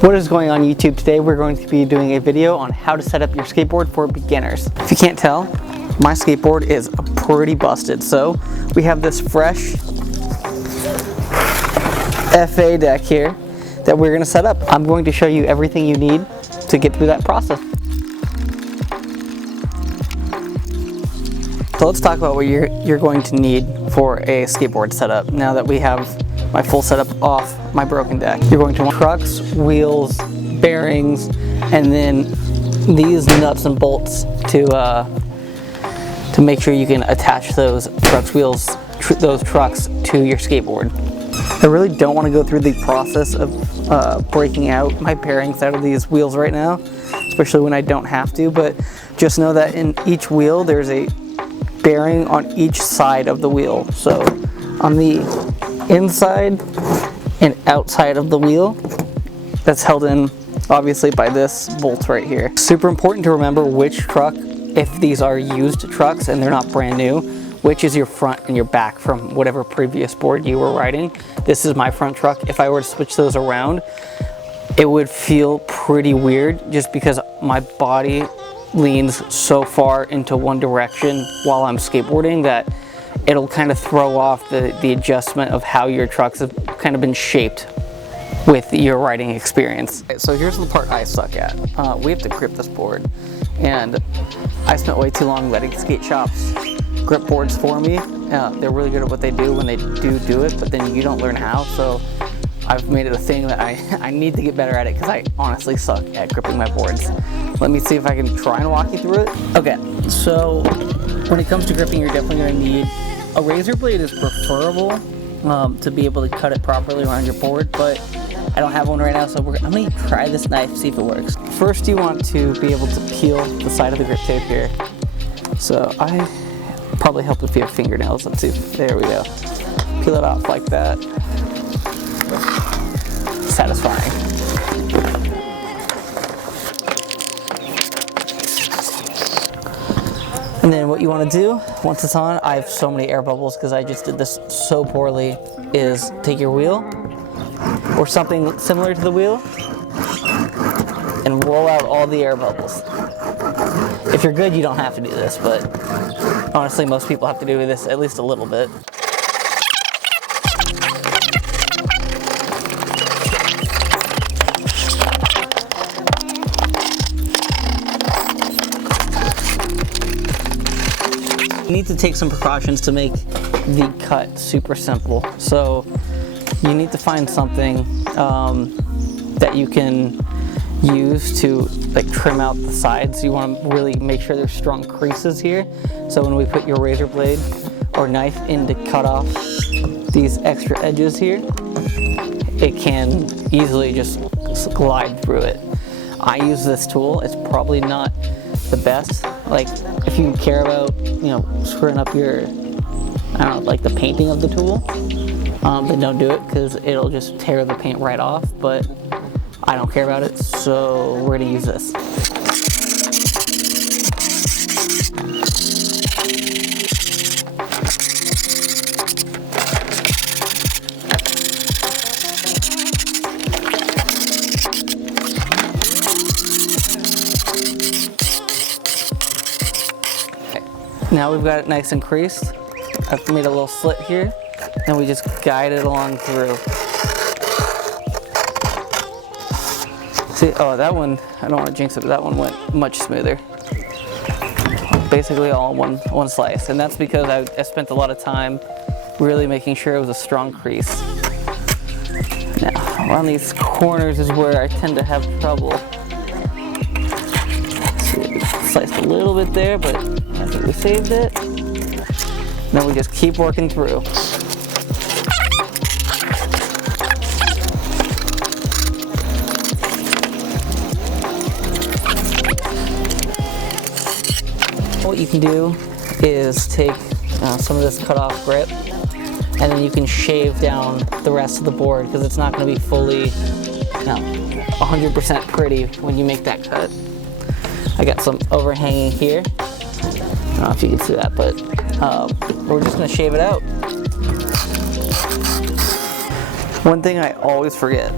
What is going on YouTube? Today we're going to be doing a video on how to set up your skateboard for beginners. If you can't tell, my skateboard is pretty busted. So we have this fresh FA deck here that we're going to set up. I'm going to show you everything you need to get through that process. So let's talk about what you're going to need for a skateboard setup. Now that we have my full setup off my broken deck, you're going to want trucks, wheels, bearings, and then these nuts and bolts to make sure you can attach those trucks, wheels, those trucks to your skateboard. I really don't want to go through the process of breaking out my bearings out of these wheels right now, especially when I don't have to, but just know that in each wheel there's a bearing on each side of the wheel. So on the inside and outside of the wheel, that's held in obviously by this bolt right here. Super important to remember which truck, if these are used trucks and they're not brand new, which is your front and your back from whatever previous board you were riding. This is my front truck. If I were to switch those around, it would feel pretty weird just because my body leans so far into one direction while I'm skateboarding that it'll kind of throw off the adjustment of how your trucks have kind of been shaped with your riding experience. So here's the part I suck at. We have to grip this board, and I spent way too long letting skate shops grip boards for me. They're really good at what they do when they do it, but then you don't learn how. So I've made it a thing that I need to get better at it because I honestly suck at gripping my boards. Let me see if I can try and walk you through it. Okay, so when it comes to gripping, you're definitely going to need a razor blade. Is preferable to be able to cut it properly around your board, but I don't have one right now, so I'm going to try this knife, see if it works. First, you want to be able to peel the side of the grip tape here. So I probably help if you have fingernails. Let's see. There we go. Peel it off like that. Satisfying. And then what you want to do, once it's on, I have so many air bubbles because I just did this so poorly, is take your wheel or something similar to the wheel and roll out all the air bubbles. If you're good, you don't have to do this, but honestly, most people have to do this at least a little bit. You need to take some precautions to make the cut super simple. So you need to find something that you can use to like trim out the sides. You want to really make sure there's strong creases here. So when we put your razor blade or knife in to cut off these extra edges here, it can easily just glide through it. I use this tool. It's probably not the best. Like if you care about, screwing up your, like the painting of the tool, then don't do it because it'll just tear the paint right off, but I don't care about it, so we're gonna use this. Now we've got it nice and creased. I've made a little slit here, and we just guide it along through. See, oh, that one, I don't want to jinx it, but that one went much smoother. Basically all in one slice, and that's because I spent a lot of time really making sure it was a strong crease. Now, around these corners is where I tend to have trouble. See, sliced a little bit there, but I think we saved it. Then we just keep working through. What you can do is take some of this cut off grip, and then you can shave down the rest of the board because it's not going to be fully 100% pretty when you make that cut. I got some overhanging here. I don't know if you can see that, but we're just going to shave it out. One thing I always forget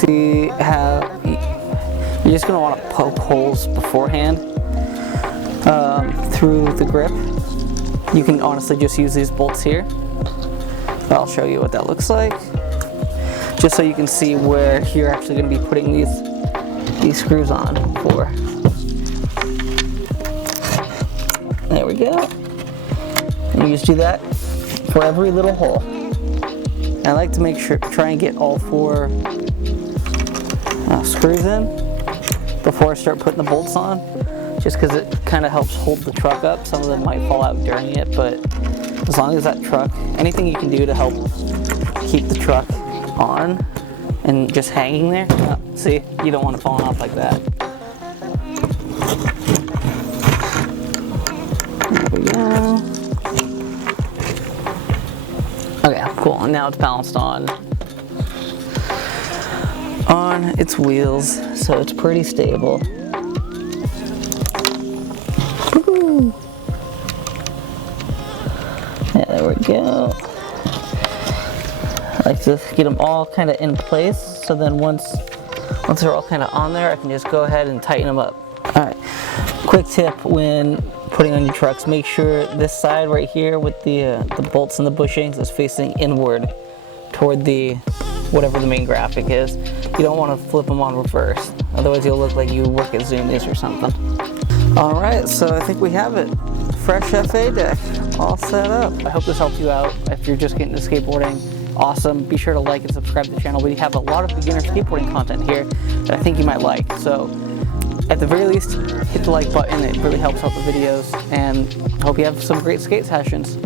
see how you're just going to want to poke holes beforehand through the grip. You can honestly just use these bolts here. I'll show you what that looks like, just so you can see where you're actually going to be putting these screws on for. There we go. And you just do that for every little hole. I like to make sure, try and get all 4 screws in before I start putting the bolts on, just because it kind of helps hold the truck up. Some of them might fall out during it, but as long as that truck, anything you can do to help keep the truck on and just hanging there, see, you don't want it falling off like that. There we go. Okay, cool, and now it's balanced on its wheels, so it's pretty stable. Woo-hoo. Yeah, there we go. I like to get them all kind of in place, so then once they're all kind of on there, I can just go ahead and tighten them up. All right, quick tip when putting on your trucks, make sure this side right here with the bolts and the bushings is facing inward toward the whatever the main graphic is. You don't want to flip them on reverse, otherwise you'll look like you work at Zoomies or something. All right, so I think we have it. Fresh FA deck, all set up. I hope this helped you out. If you're just getting into skateboarding, awesome. Be sure to like and subscribe to the channel. We have a lot of beginner skateboarding content here that I think you might like. So at the very least, hit the like button. It really helps out the videos, and I hope you have some great skate sessions.